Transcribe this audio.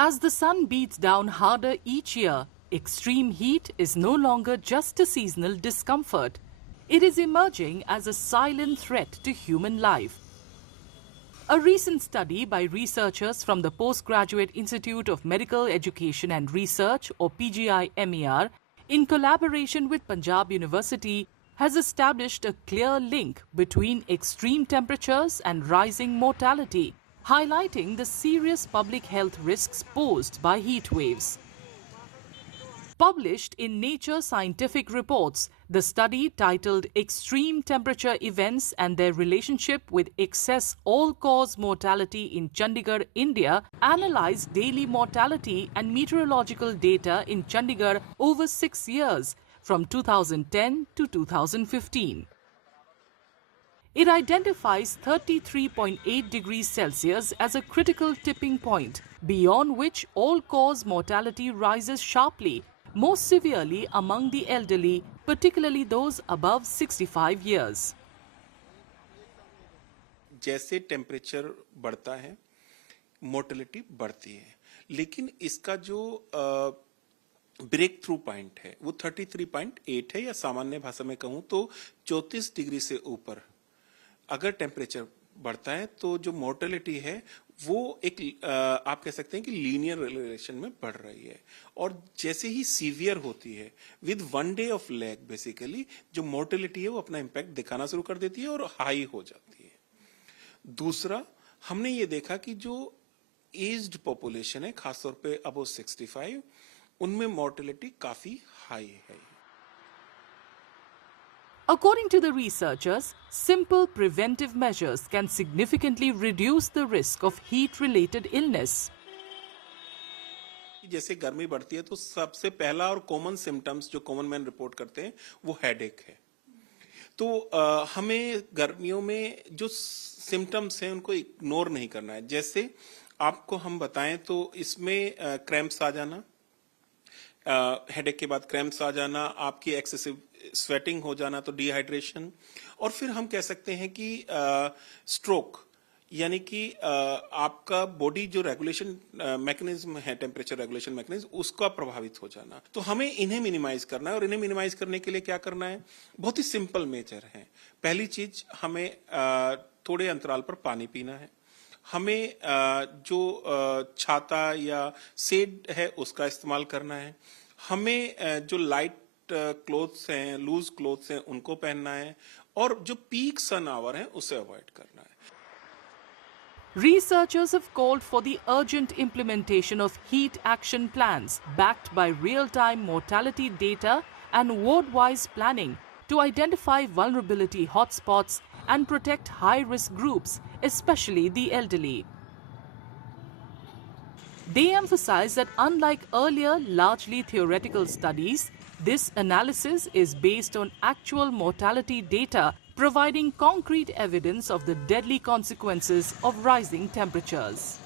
As the sun beats down harder each year, extreme heat is no longer just a seasonal discomfort. It is emerging as a silent threat to human life. A recent study by researchers from the Postgraduate Institute of Medical Education and Research, or PGI-MER, in collaboration with Punjab University, has established a clear link between extreme temperatures and rising mortality, highlighting the serious public health risks posed by heat waves. Published in Nature Scientific Reports, the study titled Extreme Temperature Events and Their Relationship with Excess All-Cause Mortality in Chandigarh, India, analyzed daily mortality and meteorological data in Chandigarh over 6 years, from 2010 to 2015. It identifies 33.8 degrees Celsius as a critical tipping point, beyond which all-cause mortality rises sharply, most severely among the elderly, particularly those above 65 years. जैसे टेम्परेचर बढ़ता है, मोर्टेलिटी बढ़ती है, लेकिन इसका जो break through point है वो 33.8 है, या सामान्य भाषा में कहूं तो 34 डिग्री से ऊपर अगर टेम्परेचर बढ़ता है तो जो मोर्टेलिटी है वो एक आप कह सकते हैं कि लीनियर रिलेशन में बढ़ रही है, और जैसे ही सीवियर होती है विद 1 डे ऑफ लैग बेसिकली जो मोर्टेलिटी है वो अपना इम्पैक्ट दिखाना शुरू कर देती है और हाई हो जाती है। दूसरा, हमने ये देखा कि जो एज्ड पॉपुलेशन है, खासतौर पे अबव 65, उनमें मोर्टेलिटी काफी हाई है। According to the researchers, simple preventive measures can significantly reduce the risk of heat-related illness. जैसे गर्मी बढ़ती है तो सबसे पहला और कॉमन सिम्टम्स जो कॉमन मैन रिपोर्ट करते हैं वो हेडेक है। तो हमें गर्मियों में जो सिम्टम्स हैं उनको इग्नोर नहीं करना है। जैसे आपको हम बताएं तो इसमें क्रैम्प्स आ जाना, हेडेक के बाद क्रैम्प्स आ जाना, आपकी एक्सेसिव स्वेटिंग हो जाना तो डिहाइड्रेशन, और फिर हम कह सकते हैं कि स्ट्रोक, यानी कि आपका बॉडी जो रेगुलेशन मैकेनिज्म है, टेम्परेचर रेगुलेशन मैकेनिज्म, उसका प्रभावित हो जाना। तो हमें इन्हें मिनिमाइज करना है, और इन्हें मिनिमाइज करने के लिए क्या करना है? बहुत ही सिंपल मेजर है। पहली चीज, हमें थोड़े अंतराल पर पानी पीना है। हमें जो छाता या शेड है उसका इस्तेमाल करना है। हमें जो लाइट क्लोथ्स हैं, लूज क्लोथ्स हैं, उनको पहनना है, और जो पीक सन आवर है उसे अवॉइड करना है। Researchers have called for the urgent implementation of heat action plans backed by real-time mortality data and ward-wise planning to identify vulnerability hotspots and protect high-risk groups, especially the elderly. They emphasize that unlike earlier largely theoretical studies, this analysis is based on actual mortality data, providing concrete evidence of the deadly consequences of rising temperatures.